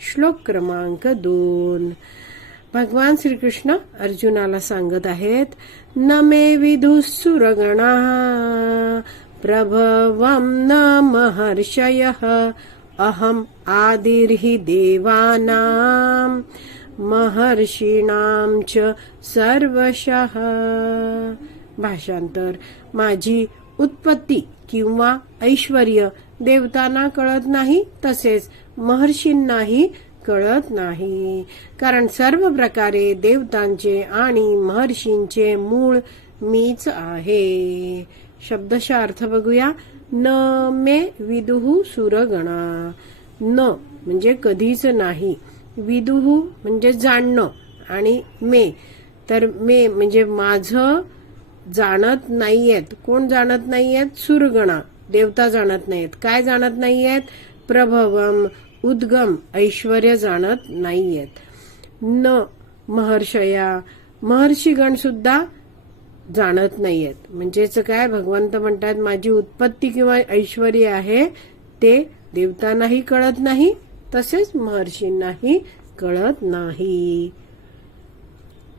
श्लोक क्रमांक दोन. भगवान श्रीकृष्ण अर्जुनाला सांगत आहेत न मे विदुसुरगणा प्रभवं न महर्षय अहम आदिर्हि देवानां महर्षीणां च सर्वशः. भाषांतर माझी उत्पत्ती किंवा ऐश्वर देवतांना कळत नाही तसेच महर्षींनाही कळत नाही. कारण सर्व प्रकारे देवतांचे आणि महर्षींचे मूळ मीच आहे. शब्दशा अर्थ बघूया. न मे विदुहू सुरगणा. न म्हणजे कधीच नाही. विदुहू म्हणजे जाणणं आणि मे. तर मे म्हणजे माझं जाणत नाहीयेत. कोण जाणत नाहीयेत? सुरगणा. देवता जाणत नाहीयेत. काय जाणत नाहीयेत? प्रभवम. उद्गम ऐश्वर जाणत नाहीयेत. न महर्षया महर्षीगण सुद्धा जाणत नाहीयेत. म्हणजेच काय? भगवंत म्हणतात माझी उत्पत्ती किंवा ऐश्वर आहे ते देवतांनाही कळत नाही तसेच महर्षींनाही कळत नाही.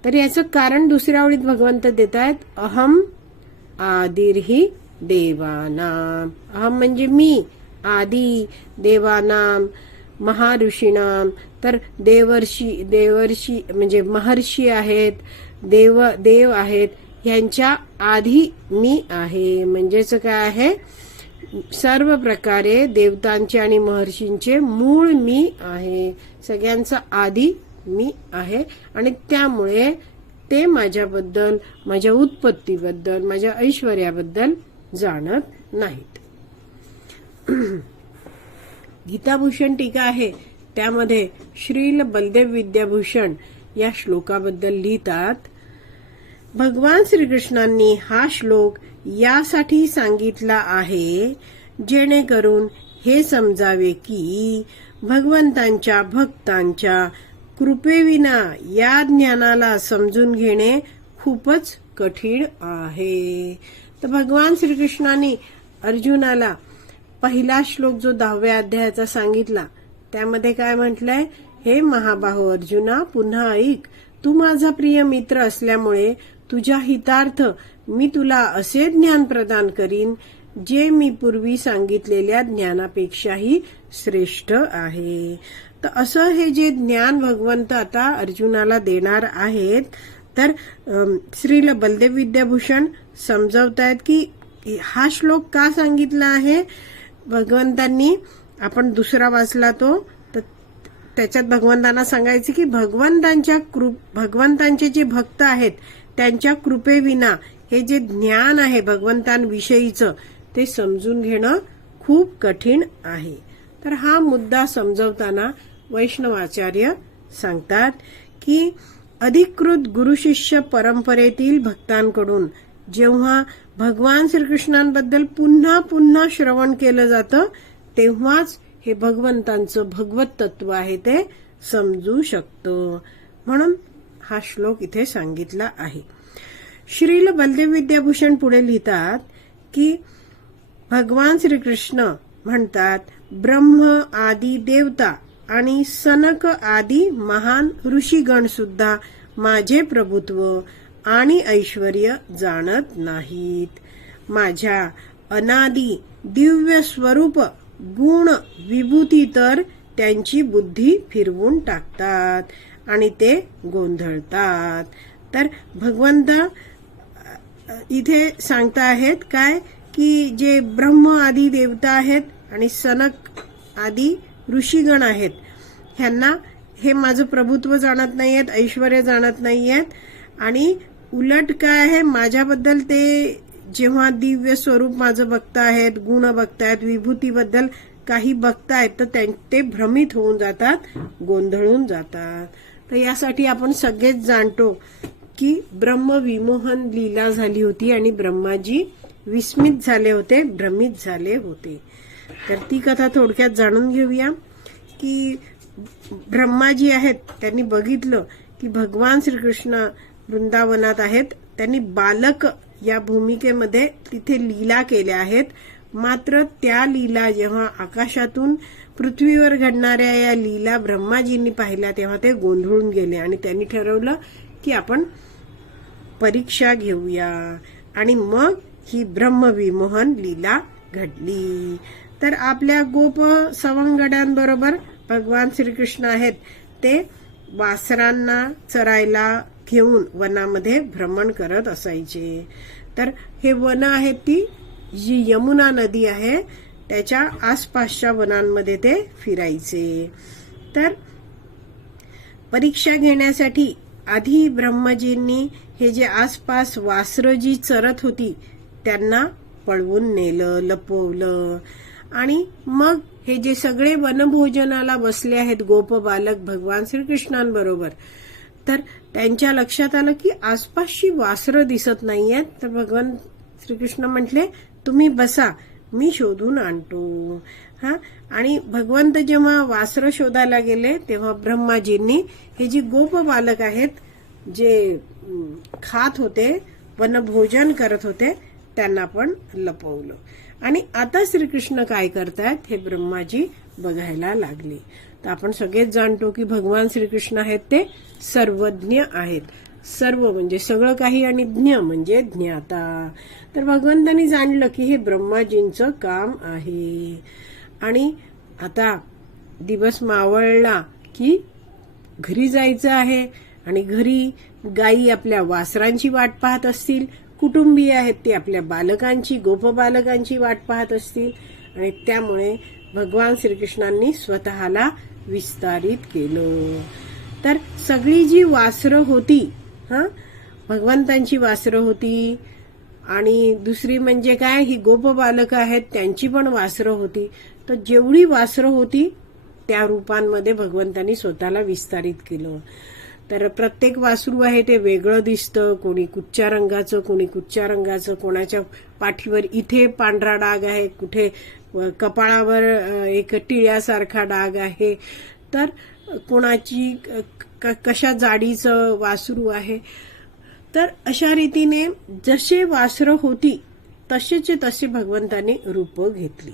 तर याचं कारण दुसऱ्या ओळीत भगवंत देत आहेत अहम आदिर्ही देवाना अहम म्हणजे मी. आदी देवानाम महाऋषीनाम तर देवर्षी देवर्षी म्हणजे महर्षी आहेत देव देव आहेत ह्यांच्या आधी मी आहे. म्हणजेच काय आहे? सर्व प्रकारे देवतांचे आणि महर्षींचे मूळ मी आहे. सगळ्यांचा आधी मी आहे. आणि त्यामुळे ते माझ्याबद्दल माझ्या उत्पत्तीबद्दल माझ्या ऐश्वर्याबद्दल जाणत नाहीत. गीताभूषण टीका आहे. त्यामध्ये श्रील बलदेव विद्याभूषण या श्लोकाबद्दल लिहितात भगवान श्रीकृष्णांनी हा श्लोक यासाठी सांगितला आहे जेणेकरून हे समजावे की भगवंतांच्या भक्तांच्या कृपेविना या ज्ञानाला समजून घेणे खूपच कठीण आहे. तर भगवान श्रीकृष्णाने अर्जुनाला पहिला श्लोक जो दहाव्या अध्यायाचा सांगितला त्यामध्ये काय म्हटलंय? हे महाबाहो अर्जुना पुन्हा ऐक. तू माझा प्रिय मित्र असल्यामुळे तुझ्या हितार्थ मी तुला असे ज्ञान प्रदान करीन जे मी पूर्वी सांगितलेल्या ज्ञानापेक्षाही श्रेष्ठ आहे. तर असं हे जे ज्ञान भगवंत आता अर्जुनाला देणार आहेत तर श्रील बलदेव विद्याभूषण समजवतायत की हा श्लोक का सांगितला आहे? भगवंतांनी आपण दुसरा वाचला तो तर त्याच्यात भगवंतांना सांगायचे की भगवंतांच्या कृप भगवंतांचे जे भक्त आहेत त्यांच्या कृपेविना हे जे ज्ञान आहे भगवंतांविषयीचं ते समजून घेणं खूप कठीण आहे. तर हा मुद्दा समजवताना वैष्णवाचार्य सांगतात की अधिकृत गुरुशिष्य परंपरेतील भक्तांकडून जेव्हा भगवान श्रीकृष्णांबद्दल पुन्हा पुन्हा श्रवण केलं जातं तेव्हाच हे भगवंतांचं भगवत तत्व आहे ते समजू शकतं. म्हणून हा श्लोक इथे सांगितला आहे. श्रील बलदेव विद्याभूषण पुढे लिहितात की भगवान श्रीकृष्ण म्हणतात ब्रह्म आदी देवता आणि सनक आदी महान ऋषीगण सुद्धा माझे प्रभुत्व आणि ऐश्वर जाणत नाहीत. माझ्या अनादी दिव्य स्वरूप गुण विभूती तर त्यांची बुद्धी फिरवून टाकतात आणि ते गोंधळतात. तर भगवंत इथे सांगता आहेत काय? की जे ब्रह्म आदी देवता आहेत आणि सनक आदी ऋषीगण आहेत ह्यांना हे माझं प्रभुत्व जाणत नाही आहेत ऐश्वर जाणत नाही आहेत आणि उलट काय आहे? माझ्याबद्दल ते जेव्हा दिव्य स्वरूप माझं बघतायत गुण बघतायत विभूतीबद्दल काही बघतायत तर त्यां- ते भ्रमित होऊन जातात गोंधळून जातात. तर यासाठी आपण सगळेच जाणतो की ब्रह्मविमोहन लीला झाली होती आणि ब्रह्माजी विस्मित झाले होते भ्रमित झाले होते. तर ती कथा थोडक्यात जाणून घेऊया की ब्रह्माजी आहेत त्यांनी बघितलं की भगवान श्रीकृष्ण वृंदावनात आहेत. त्यांनी बालक या भूमिकेमध्ये तिथे लीला केल्या आहेत. मात्र त्या लीला जेव्हा आकाशातून पृथ्वीवर घडणाऱ्या या लीला ब्रह्माजींनी पाहिल्या तेव्हा ते गोंधळून गेले आणि त्यांनी ठरवलं की आपण परीक्षा घेऊया. आणि मग ही ब्रह्मविमोहन लीला घडली. तर आपल्या गोप सवंगड्यांबरोबर भगवान श्रीकृष्ण आहेत. ते वासरांना चरायला घेऊन वनामध्ये भ्रमण करत असायचे. तर हे वन आहेत ती जी यमुना नदी आहे त्याच्या आसपासच्या वनांमध्ये ते फिरायचे. तर परीक्षा घेण्यासाठी आधी ब्रह्मजींनी हे जे आसपास वासर जी चरत होती त्यांना पळवून नेलं लपवलं. आणि मग हे जे सगळे वनभोजनाला बसले आहेत गोप बालक भगवान श्रीकृष्णांबरोबर तर त्यांच्या लक्षात आलं की आसपासची वासरं दिसत नाहीयेत. तर भगवान श्रीकृष्ण म्हटले तुम्ही बसा मी शोधून आणतो. हा? आणि भगवंत जेव्हा वासरं शोधायला गेले तेव्हा ब्रह्माजींनी हे जी गोप बालक आहेत जे खात होते वनभोजन करत होते त्यांना पण लपवलं. आणि आता श्रीकृष्ण काय करतायत हे ब्रह्माजी बघायला लागले. तर आपण सगळेच जाणतो की भगवान श्रीकृष्ण आहेत ते सर्वज्ञ आहेत. सर्व म्हणजे सगळं काही आणि ज्ञ म्हणजे ज्ञाता. तर भगवंतानी जाणलं की हे ब्रह्माजींचं काम आहे. आणि आता दिवस मावळला की घरी जायचं आहे आणि घरी गायी आपल्या वासरांची वाट पाहत असतील कुटुंबीय आहेत ते आपल्या बालकांची गोपबालकांची वाट पाहत असतील आणि त्यामुळे भगवान श्रीकृष्णांनी स्वतःला विस्तारित केलं. तर सगळी जी वासरं होती हा? भगवंतांची वासरं होती आणि दुसरी म्हणजे काय ही गोपबालक आहेत त्यांची पण वासरं होती. तर जेवढी वासरं होती त्या रूपांमध्ये भगवंतांनी स्वतःला विस्तारित केलं. तर प्रत्येक वासरू आहे ते वेगळं दिसतं. कोणी कुच्च्या रंगाचं कोणी कुच्च्या रंगाचं कोणाच्या पाठीवर इथे पांढरा डाग आहे कुठे कपाळावर एक टिळ्यासारखा डाग आहे. तर कोणाची कशा जाडीचं वासरू आहे? तर अशा रीतीने जसे वासरं होती तसेचे तसे भगवंताने रूप घेतली.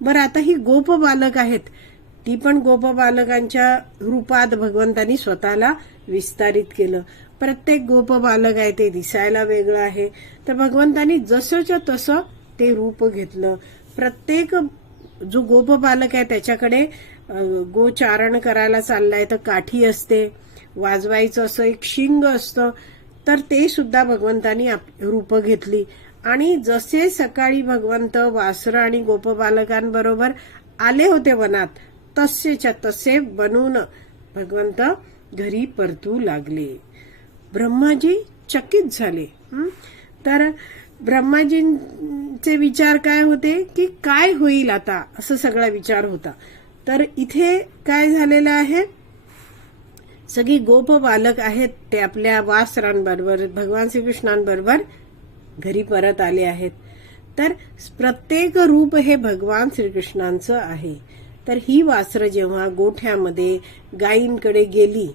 बरं आता ही गोप बालक आहेत. ती पण गोप बालकांच्या रूपात भगवंतानी स्वतःला विस्तारित केलं. प्रत्येक गोप बालक आहे ते दिसायला वेगळं आहे. तर भगवंतानी जसंच्या तसं ते रूप घेतलं. प्रत्येक जो गोप बालक आहे त्याच्याकडे गोचारण करायला चाललाय तर काठी असते वाजवायचं असं एक शिंग असतं तर ते सुद्धा भगवंतानी आप- रूप घेतली. आणि जसे सकाळी भगवंत वासर आणि गोपबालकांबरोबर आले होते वनात तसेच्या तसे बनून भगवंत घरी परतू लागले. ब्रह्माजी चकित झाले. तर ब्रह्माजींचे विचार काय होते की काय होईल आता? असं सगळा विचार होता. तर इथे काय झालेलं आहे? सगळी गोप बालक आहेत ते आपल्या वासरांबरोबर भगवान श्रीकृष्णांबरोबर घरी परत आले आहेत. तर प्रत्येक रूप हे भगवान श्रीकृष्णांचं आहे. तर ही वासरं जेव्हा गोठ्यामध्ये गायींकडे गेली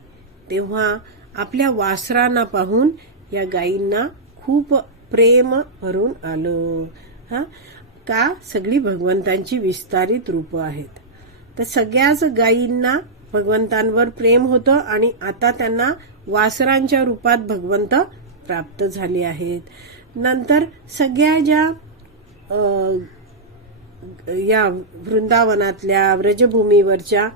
तेव्हा आपल्या वासरांना पाहून या गायींना खूप प्रेम भरून आलं. हा? का? सगळी भगवंतांची विस्तारित रूप आहेत. तर सगळ्याच गायींना भगवंतांवर प्रेम होतं आणि आता त्यांना वासरांच्या रूपात भगवंत प्राप्त झाले आहेत. नंतर सगळ्या ज्या या वृंदावनातल्या व्रजभूमीवरच्या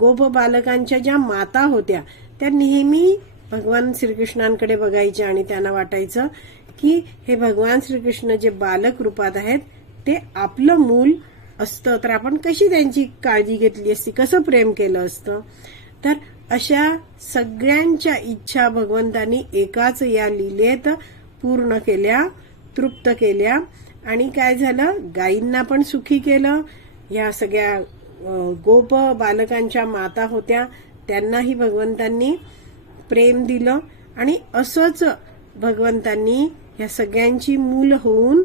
गोप बालकांच्या ज्या माता होत्या त्या नेहमी भगवान श्रीकृष्णांकडे बघायच्या आणि त्यांना वाटायचं की हे भगवान श्रीकृष्ण जे बालक रूपात आहेत ते आपलं मूल असतं. तर आपण कशी त्यांची काळजी घेतली असती? कसं प्रेम केलं असतं? तर अशा सगळ्यांच्या इच्छा भगवंतांनी एकाच या लीलेत पूर्ण केल्या तृप्त केल्या. आणि काय झालं? गायींना पण सुखी केलं. या सगळ्या गोप बालकांच्या माता होत्या. त्यांनाही भगवंतांनी प्रेम दिलं. आणि असंच भगवंतांनी ह्या सगळ्यांची मूल होऊन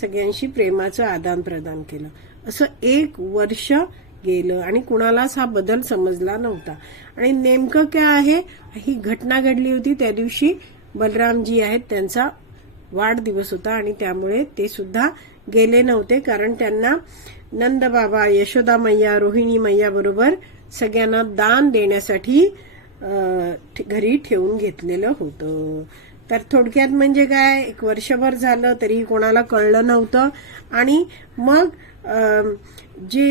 सगळ्यांशी प्रेमाचं आदान प्रदान केलं. असं एक वर्ष गेलं आणि कुणालाच हा बदल समजला नव्हता. आणि नेमकं काय आहे? ही घटना घडली होती त्या दिवशी बलरामजी आहेत त्यांचा वाढदिवस होता आणि त्यामुळे ते सुद्धा गेले नव्हते कारण त्यांना नंद बाबा यशोदा मैया रोहिणी मैया बरोबर सगळ्यांना दान देण्यासाठी घरी ठेवून घेतलेलं होतं. तर थोडक्यात म्हणजे काय एक वर्षभर झालं तरी कोणाला कळलं नव्हतं. आणि मग जे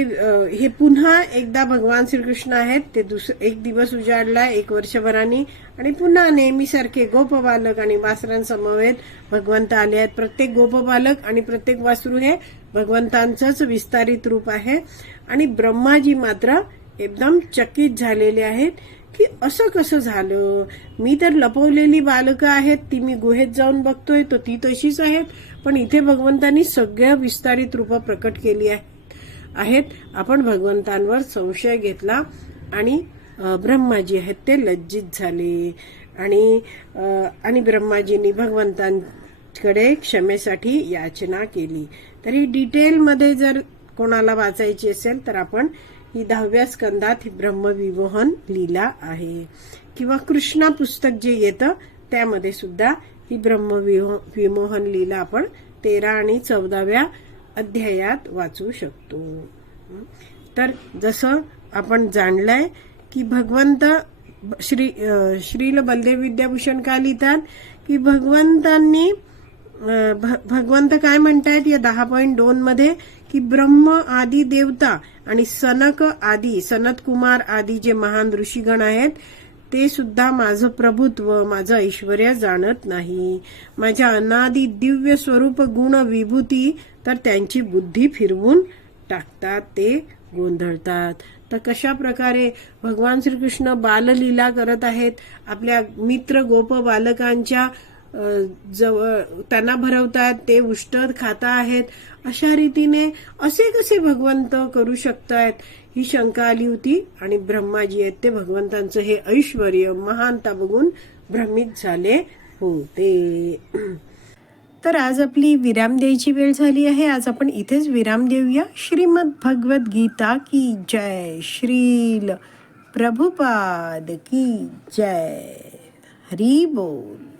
हे पुन्हा एकदा भगवान श्रीकृष्ण आहेत ते दुस एक दिवस उजाडला एक वर्षभराने. आणि पुन्हा नेहमीसारखे गोपबालक आणि वासरांसमवेत भगवंत आले आहेत. प्रत्येक गोपबालक आणि प्रत्येक वासरू हे भगवंतांचंच विस्तारित रूप आहे. आणि ब्रह्माजी मात्र एकदम चकित झालेले आहेत. की असं कसं झालं? मी तर लपवलेली बालकं आहेत ती मी गुहेत जाऊन बघतोय तर ती तशीच आहेत पण इथे भगवंतांनी सगळ्या विस्तारित रूप प्रकट केली आहेत आपण भगवंतांवर संशय घेतला आणि ब्रह्माजी आहेत ते लज्जित झाले. आणि आणि ब्रह्माजींनी भगवंतांकडे क्षमेसाठी याचना केली. तरी डिटेलमध्ये जर कोणाला वाचायची असेल तर आपण ही दहाव्या स्कंदात ही ब्रह्मविमोहन लीला आहे. किंवा कृष्णा पुस्तक जे येतं त्यामध्ये सुद्धा ही ब्रह्मविमोहन विमोहन लीला आपण तेरा आणि चौदाव्या अध्यायात वाचू शकतो. तर जसं आपण जाणलंय की भगवंत श्री श्रील बलदेव विद्याभूषण का लिहितात? की भगवंतांनी भ- भगवंत काय म्हणतायत या दहा पॉईंट दोन मध्ये? की ब्रह्म आदी देवता आणि सनक आदी सनत कुमार आदी जे महान ऋषीगण आहेत ते सुद्धा माझं प्रभुत्व माझं ऐश्वर जाणत नाही. माझ्या अनादी दिव्य स्वरूप गुण विभूती तर त्यांची बुद्धी फिरवून टाकतात ते गोंधळतात. तर कशा प्रकारे भगवान श्रीकृष्ण बाललीला करत आहेत आपल्या मित्र गोप बालकांच्या जवळ त्यांना भरवतात ते उष्ट खाता आहेत अशा रीतीने असे कसे भगवंत करू शकतायत? ही शंका आली होती आणि ब्रह्माजी आहेत ते. भगवंतांचं हे ऐश्वर महानता बघून भ्रमित झाले होते. तर आज आपली विराम द्यायची वेळ झाली आहे. आज आपण इथेच विराम देऊया. श्रीमद भगवत गीता की जय. श्रील प्रभुपाद की जय. हरी बोल.